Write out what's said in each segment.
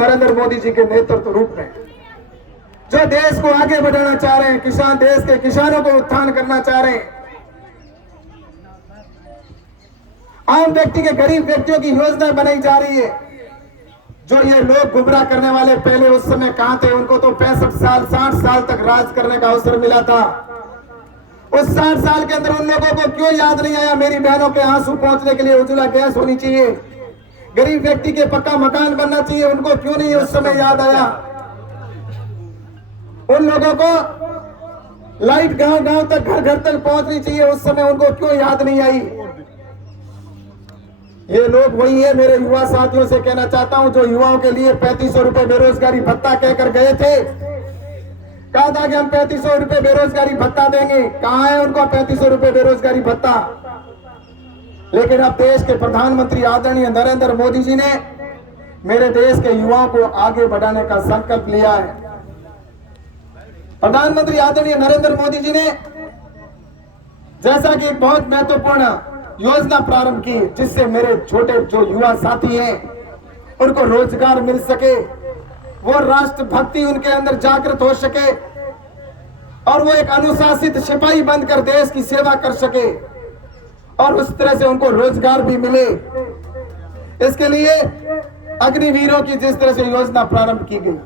नरेंद्र मोदी जी के नेतृत्व रूप में जो देश को आगे बढ़ाना चाह रहे हैं, किसान, देश के किसानों को उत्थान करना चाह रहे हैं, आम व्यक्ति के, गरीब व्यक्तियों की योजना बनाई जा रही है। जो ये लोग गुमराह करने वाले पहले उस समय कहां थे? उनको तो 65 साल 60 साल तक राज करने का अवसर मिला था। उस 60 साल के अंदर उन लोगों को क्यों याद नहीं आया? मेरी बहनों के आंसू पहुंचने के लिए उज्ज्वला गैस होनी चाहिए, गरीब व्यक्ति के पक्का मकान बनना चाहिए, उनको क्यों नहीं उस समय याद आया? उन लोगों को लाइट गांव गांव तक, घर घर तक पहुंचनी चाहिए, उस समय उनको क्यों याद नहीं आई? ये लोग वही है। मेरे युवा साथियों से कहना चाहता हूं, जो युवाओं के लिए 3500 रुपए बेरोजगारी भत्ता कहकर गए थे, कहा था कि हम 3500 रुपए बेरोजगारी भत्ता देंगे। कहां है उनका 3500 रुपए बेरोजगारी भत्ता? लेकिन अब देश के प्रधानमंत्री आदरणीय नरेंद्र मोदी जी ने मेरे देश के युवाओं को आगे बढ़ाने का संकल्प लिया है। प्रधानमंत्री आदरणीय नरेंद्र मोदी जी ने जैसा कि बहुत महत्वपूर्ण योजना प्रारंभ की, जिससे मेरे छोटे जो युवा साथी हैं उनको रोजगार मिल सके, वो राष्ट्रभक्ति उनके अंदर जागृत हो सके और वो एक अनुशासित सिपाही बनकर देश की सेवा कर सके और उस तरह से उनको रोजगार भी मिले। इसके लिए अग्निवीरों की जिस तरह से योजना प्रारंभ की गई,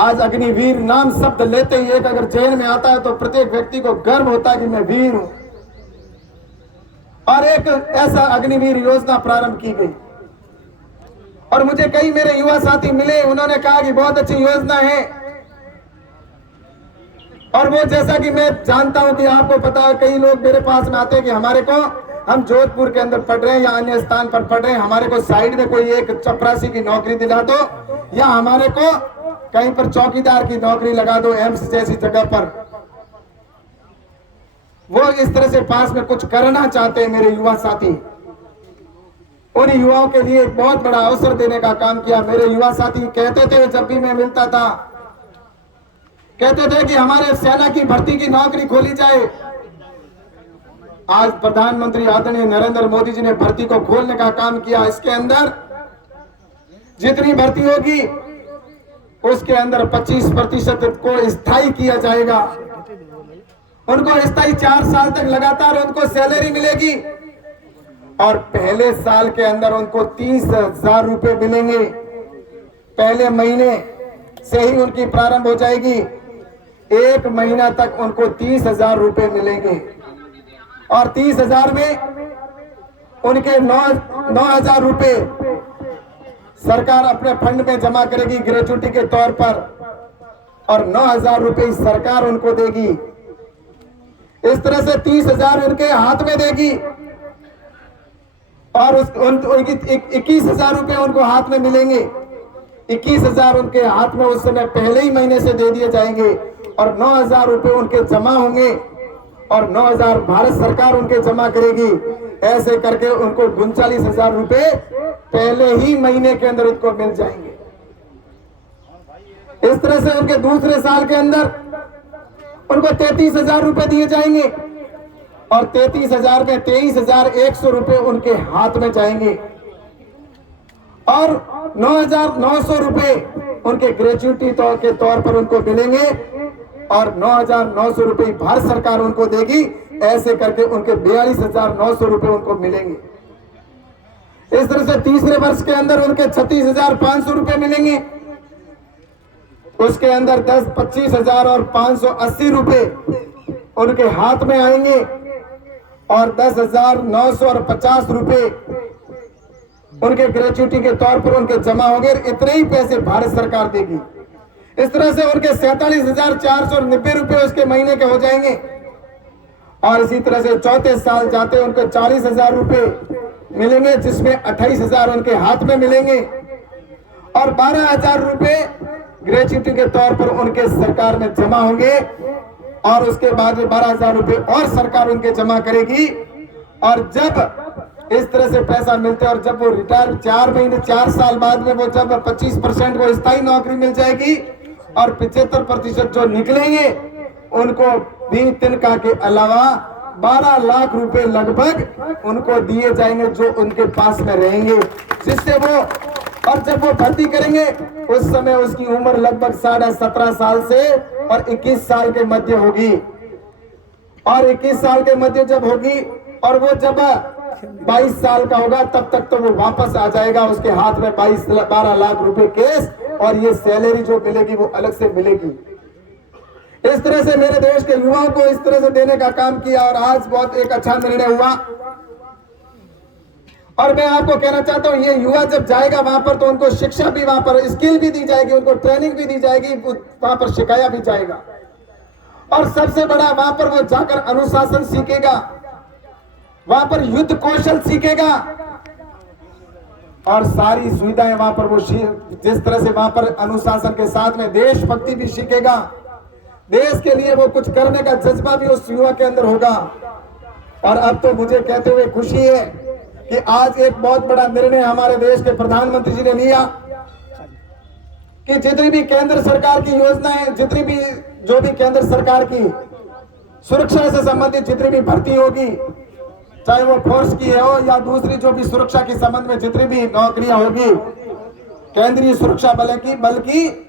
आज अग्निवीर नाम शब्द लेते ही एक अगर जेल में आता है तो प्रत्येक व्यक्ति को गर्व होता है कि मैं वीर हूं। और एक ऐसा अग्निवीर योजना प्रारंभ की गई और मुझे कई मेरे युवा साथी मिले, उन्होंने कहा कि बहुत अच्छी योजना है। और वो जैसा कि मैं जानता हूं कि आपको पता है, कई लोग मेरे पास में आते हैं कि हमारे को, हम जोधपुर के अंदर पढ़ रहे हैं या अन्य स्थान पर पढ़ रहे हैं, हमारे को साइड में कोई एक चपरासी की नौकरी दिला दो या हमारे को कहीं पर चौकीदार की नौकरी लगा दो, एम्स जैसी जगह पर। वो इस तरह से पास में कुछ करना चाहते हैं मेरे युवा साथी। उन युवाओं के लिए एक बहुत बड़ा अवसर देने का काम किया। मेरे युवा साथी कहते थे, जब भी मैं मिलता था, कहते थे कि हमारे सेना की भर्ती की नौकरी खोली जाए। आज प्रधानमंत्री आदरणीय नरेंद्र मोदी जी ने भर्ती को खोलने का काम किया। इसके अंदर जितनी भर्ती होगी उसके अंदर 25% को स्थायी किया जाएगा। उनको स्थायी 4 साल तक लगातार उनको सैलरी मिलेगी और पहले साल के अंदर उनको 30,000 रुपए मिलेंगे। पहले महीने से ही उनकी प्रारंभ हो जाएगी। 1 महीना तक उनको 30,000 रुपए मिलेंगे और 30,000 में उनके 9,000 रुपए सरकार अपने फंड में जमा करेगी ग्रेच्युटी के तौर पर और 9,000 रुपए सरकार उनको देगी। इस तरह से 30,000 उनके हाथ में देगी और उनकी 21,000 रुपए उनको हाथ में मिलेंगे। 21,000 उनके हाथ में उस समय पहले ही महीने से दे दिए जाएंगे और 9,000 रुपए उनके जमा होंगे और 9,000 भारत सरकार उनके जमा करेगी। ऐसे करके उनको 39,000 रुपए पहले ही महीने के अंदर उनको मिल जाएंगे। इस तरह से उनके दूसरे साल के अंदर उनको 33,000 रुपए दिए जाएंगे और 33,000 में 23,100 रुपए उनके हाथ में जाएंगे और 9,900 रुपए उनके ग्रेच्युटी के तौर पर उनको मिलेंगे और 9,900 रुपए भारत सरकार उनको देगी। ऐसे करके उनके 42,900 रुपए उनको मिलेंगे। इस तरह से तीसरे वर्ष के अंदर उनके 36,500 रुपए मिलेंगे। उसके अंदर 25,000 और 580 रुपए उनके हाथ में आएंगे और 10,950 रुपए उनके ग्रेच्युटी के तौर पर उनके जमा होंगे। इतने ही पैसे भारत सरकार देगी। इस तरह से उनके 47,490 रुपए उसके महीने के हो जाएंगे और इसी तरह से चौथे साल जाते उनको 40,000 रुपए मिलेंगे, जिसमें 28,000 उनके हाथ में मिलेंगे और 12,000 रुपए ग्रेच्युटी के तौर पर उनके सरकार में जमा होंगे और उसके बाद में 12,000 रुपए और सरकार उनके जमा करेगी। और जब इस तरह से पैसा मिलते और जब वो रिटायर 4 साल बाद में वो जब 25% को स्थायी नौकरी मिल जाएगी और 75% जो निकलेंगे उनको भी तिनका के अलावा 12 लाख रुपए लगभग उनको दिए जाएंगे जो उनके पास में रहेंगे, जिससे वो और जब वो भर्ती करेंगे उस समय उसकी उम्र लगभग 17.5 साल से और 21 साल के मध्य होगी। और 21 साल के मध्य जब होगी और वो जब 22 साल का होगा तब तक तो वो वापस आ जाएगा, उसके हाथ में 12 लाख रुपए केस और ये सैलरी जो मिलेगी वो अलग से मिलेगी। इस तरह से मेरे देश के युवाओं को इस तरह से देने का काम किया और आज बहुत एक अच्छा निर्णय हुआ। और मैं आपको कहना चाहता हूं, ये युवा जब जाएगा वहां पर तो उनको शिक्षा भी, वहां पर स्किल भी दी जाएगी, उनको ट्रेनिंग भी दी जाएगी, वहां पर सिखाया भी जाएगा। और सबसे बड़ा वहां पर वो जाकर अनुशासन सीखेगा, वहां पर युद्ध कौशल सीखेगा और सारी सुविधाएं वहां पर वो जिस तरह से वहां पर अनुशासन के साथ में देशभक्ति भी सीखेगा, देश के लिए वो कुछ करने का जज्बा भी उस युवा के अंदर होगा। और अब तो मुझे कहते हुए खुशी है कि आज एक बहुत बड़ा निर्णय हमारे देश के प्रधानमंत्री जी ने लिया कि जितनी भी केंद्र सरकार की योजनाएं, जितनी भी जो भी केंद्र सरकार की सुरक्षा से संबंधित जितनी भी भर्ती होगी, चाहे वो फोर्स की हो या दूसरी जो भी सुरक्षा के संबंध में जितनी भी नौकरियां होगी केंद्रीय सुरक्षा बल की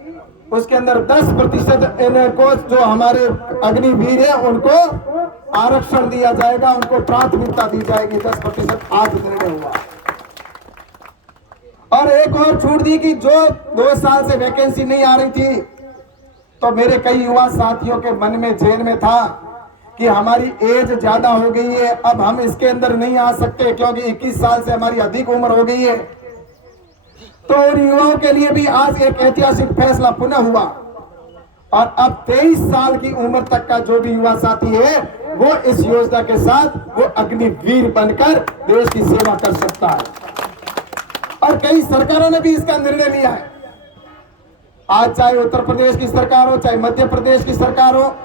उसके अंदर 10% इनको जो हमारे अग्निवीर है उनको आरक्षण दिया जाएगा, उनको प्राथमिकता दी जाएगी। 10% आज निर्णय हुआ। और एक और छूट दी कि जो 2 साल से वैकेंसी नहीं आ रही थी तो मेरे कई युवा साथियों के मन में जेल में था कि हमारी एज ज्यादा हो गई है, अब हम इसके अंदर नहीं आ सकते क्योंकि 21 साल से हमारी अधिक उम्र हो गई है। तो उन युवाओं के लिए भी आज एक ऐतिहासिक फैसला पुनः हुआ और अब 23 साल की उम्र तक का जो भी युवा साथी है वो इस योजना के साथ वो अग्निवीर बनकर देश की सेवा कर सकता है। और कई सरकारों ने भी इसका निर्णय लिया है। आज चाहे उत्तर प्रदेश की सरकार हो, चाहे मध्य प्रदेश की सरकार हो,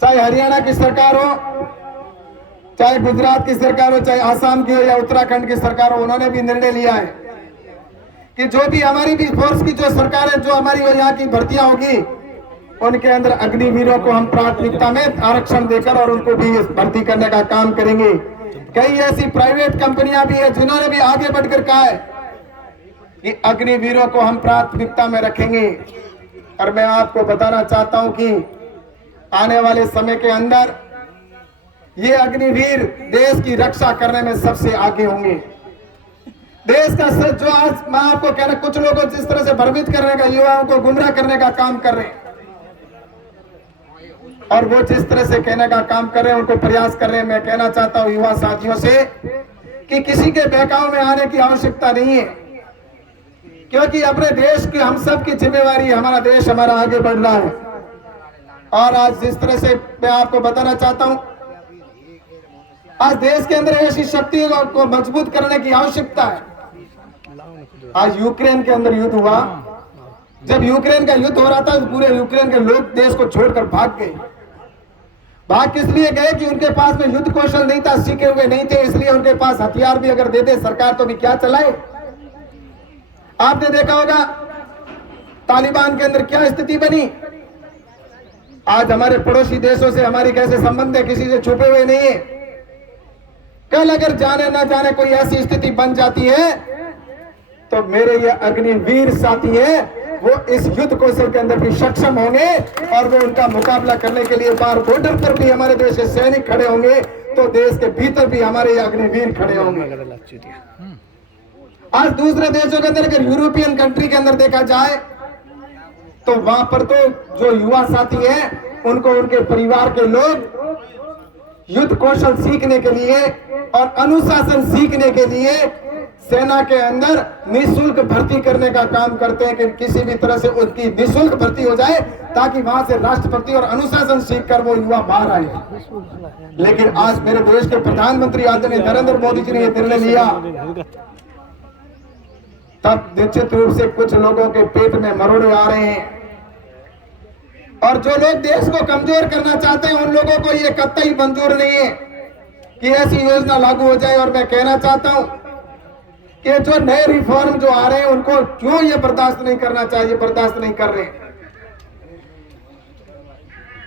चाहे हरियाणा की सरकार हो, चाहे गुजरात की सरकार हो, चाहे आसाम की हो या उत्तराखंड की सरकार हो, उन्होंने भी निर्णय लिया है कि जो भी हमारी भी फोर्स की जो सरकार है, जो हमारी यहाँ की भर्तियां होगी उनके अंदर अग्निवीरों को हम प्राथमिकता में आरक्षण देकर और उनको भी भर्ती करने का काम करेंगे। कई ऐसी प्राइवेट कंपनियां भी है जिन्होंने भी आगे बढ़कर कहा है कि अग्निवीरों को हम प्राथमिकता में रखेंगे। और मैं आपको बताना चाहता हूं कि आने वाले समय के अंदर ये अग्निवीर देश की रक्षा करने में सबसे आगे होंगे। देश का जो आज मैं आपको कहना, कुछ लोगों जिस तरह से भ्रमित करने का, युवाओं को गुमराह करने का काम कर रहे हैं और वो जिस तरह से कहने का काम कर रहे हैं, उनको प्रयास कर रहे हैं, मैं कहना चाहता हूं युवा साथियों से कि किसी के बहकाव में आने की आवश्यकता नहीं है, क्योंकि अपने देश की हम सब की जिम्मेवारी, हमारा देश हमारा आगे बढ़ रहा है। और आज जिस तरह से मैं आपको बताना चाहता हूं, आज देश के अंदर ऐसी शक्तियों को मजबूत करने की आवश्यकता है। आज यूक्रेन के अंदर युद्ध हुआ, जब यूक्रेन का युद्ध हो रहा था पूरे यूक्रेन के लोग देश को छोड़कर भाग गए। भाग किस लिए गए कि उनके पास में युद्ध कौशल नहीं था, सीखे हुए नहीं थे, इसलिए उनके पास हथियार भी अगर दे दे सरकार तो भी क्या चलाए। आपने देखा होगा तालिबान के अंदर क्या स्थिति बनी। आज हमारे पड़ोसी देशों से हमारी कैसे संबंध है, किसी से छुपे हुए नहीं है। कल अगर जाने ना जाने कोई ऐसी स्थिति बन जाती है तो मेरे ये अग्निवीर साथी है वो इस युद्ध कौशल के अंदर भी सक्षम होंगे और वो उनका मुकाबला करने के लिए बाहर बॉर्डर पर भी हमारे देश के सैनिक खड़े होंगे तो देश के भीतर भी हमारे ये अग्निवीर खड़े होंगे। आज दूसरे देशों के अंदर, अगर यूरोपियन कंट्री के अंदर देखा जाए तो वहां पर तो जो युवा साथी है उनको उनके परिवार के लोग युद्ध कौशल सीखने के लिए और अनुशासन सीखने के लिए सेना के अंदर निःशुल्क भर्ती करने का काम करते हैं कि किसी भी तरह से उनकी निःशुल्क भर्ती हो जाए ताकि वहां से राष्ट्रपति और अनुशासन सीखकर वो युवा बाहर आए। लेकिन आज मेरे देश के प्रधानमंत्री आदरणीय नरेंद्र मोदी जी ने यह निर्णय लिया, तब निश्चित रूप से कुछ लोगों के पेट में मरोड़े आ रहे हैं और जो लोग देश को कमजोर करना चाहते हैं उन लोगों को ये कतई मंजूर नहीं है कि ऐसी योजना लागू हो जाए। और मैं कहना चाहता हूं कि जो नए रिफॉर्म जो आ रहे हैं उनको क्यों ये बर्दाश्त नहीं करना चाहिए, बर्दाश्त नहीं कर रहे।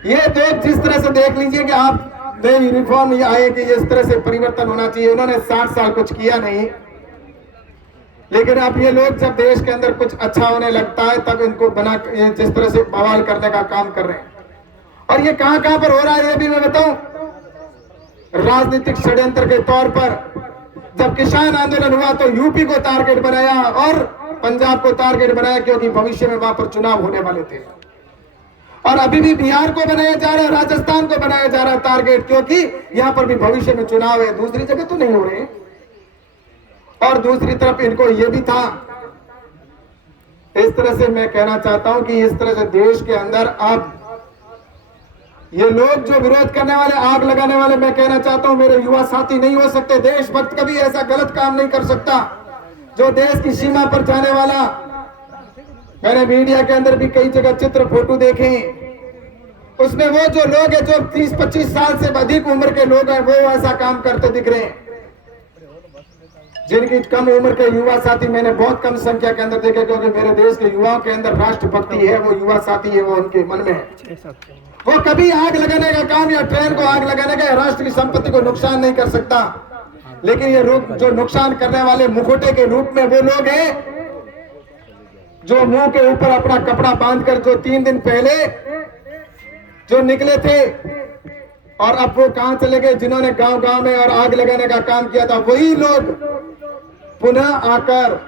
ये तो जिस तरह से देख लीजिए कि आप नई रिफॉर्म ये आए कि इस तरह से परिवर्तन होना चाहिए, उन्होंने 60 साल कुछ किया नहीं, लेकिन अब ये लोग जब देश के अंदर कुछ अच्छा होने लगता है तब इनको बना जिस तरह से बवाल करने का काम कर रहे हैं। और ये कहां कहां पर हो रहा है ये भी मैं बताऊं। राजनीतिक षड्यंत्र के तौर पर जब किसान आंदोलन हुआ तो यूपी को टारगेट बनाया और पंजाब को टारगेट बनाया, क्योंकि भविष्य में वहां पर चुनाव होने वाले थे। और अभी भी बिहार को बनाया जा रहा है, राजस्थान को बनाया जा रहा है टारगेट, क्योंकि यहां पर भी भविष्य में चुनाव है, दूसरी जगह तो नहीं हो रहे। और दूसरी तरफ इनको यह भी था, इस तरह से मैं कहना चाहता हूं कि इस तरह से देश के अंदर अब ये लोग जो विरोध करने वाले, आग लगाने वाले, मैं कहना चाहता हूं मेरे युवा साथी नहीं हो सकते। देशभक्त कभी ऐसा गलत काम नहीं कर सकता जो देश की सीमा पर जाने वाला। मैंने मीडिया के अंदर भी कई जगह चित्र फोटो देखे, उसमें वो जो लोग हैं जो 30-25 साल से अधिक उम्र के लोग हैं वो ऐसा काम करते दिख रहे हैं। जिनकी कम उम्र के युवा साथी मैंने बहुत कम संख्या के अंदर देखे, क्योंकि मेरे देश के युवाओं के अंदर राष्ट्रभक्ति है, वो युवा साथी है, वो उनके मन में है। वो कभी आग लगाने का काम या ट्रेन को आग लगाने का, राष्ट्र की संपत्ति को नुकसान नहीं कर सकता। लेकिन ये जो नुकसान करने वाले मुखौटे के रूप में वो लोग हैं जो मुंह के ऊपर अपना कपड़ा बांधकर जो 3 दिन पहले जो निकले थे और अब वो कहां चले गए, जिन्होंने गांव गांव में और आग लगाने का काम किया था, वही लोग पुनः आकर